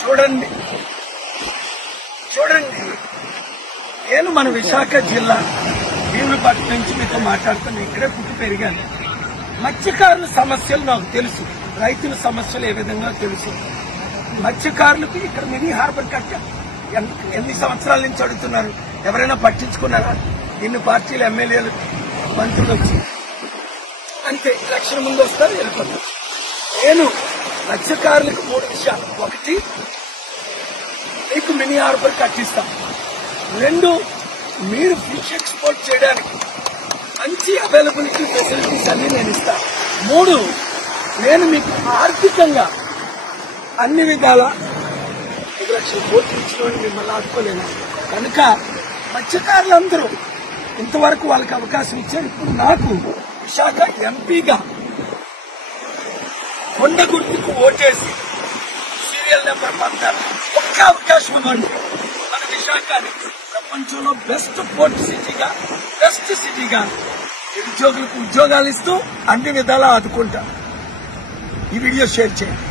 చూడండి చూడండి, నేను మన విశాఖ జిల్లా భీములపట్నం నుంచి మీతో మాట్లాడుతాను. ఇక్కడే పుట్టి పెరిగాను. మత్స్యకారుల సమస్యలు నాకు తెలుసు, రైతుల సమస్యలు ఏ విధంగా తెలుసు. మత్స్యకారులకు ఇక్కడ మినీ హార్బర్ కట్టారు. ఎన్ని సంవత్సరాల నుంచి అడుగుతున్నారు, ఎవరైనా పట్టించుకున్నారా? ఇన్ని పార్టీలు ఎమ్మెల్యేలు మంత్రులు వచ్చి అంతే ఎలక్షన్ ముందు వస్తారు, వెళ్ళిపోతారు. నేను మత్స్యకారులకు 3 విషయాలు: 1, మీకు మినీ హార్బర్ కట్టిస్తాం. 2, మీరు ఫిష్ ఎక్స్పోర్ట్ చేయడానికి మంచి అవైలబిలిటీ ఫెసిలిటీస్ అన్ని నేను ఇస్తాను. 3, నేను మీకు ఆర్థికంగా అన్ని విధాల 5 లక్షల కోట్లు ఇచ్చిన మిమ్మల్ని ఆదుకోలేను. కనుక మత్స్యకారులందరూ ఇంతవరకు వాళ్ళకి అవకాశం ఇచ్చారు. ఇప్పుడు నాకు విశాఖ ఎంపీగా కొండ గుర్తుకు ఓటేసి సీరియల్ నెంబర్ 16 ఒక్క అవకాశం ఇవ్వండి. మన విశాఖని ప్రపంచంలో బెస్ట్ పోర్ట్ సిటీగా, బెస్ట్ సిటీగా నిరుద్యోగులకు ఉద్యోగాలు ఇస్తూ అన్ని విధాలా ఆదుకుంటాం. ఈ వీడియో షేర్ చేయండి.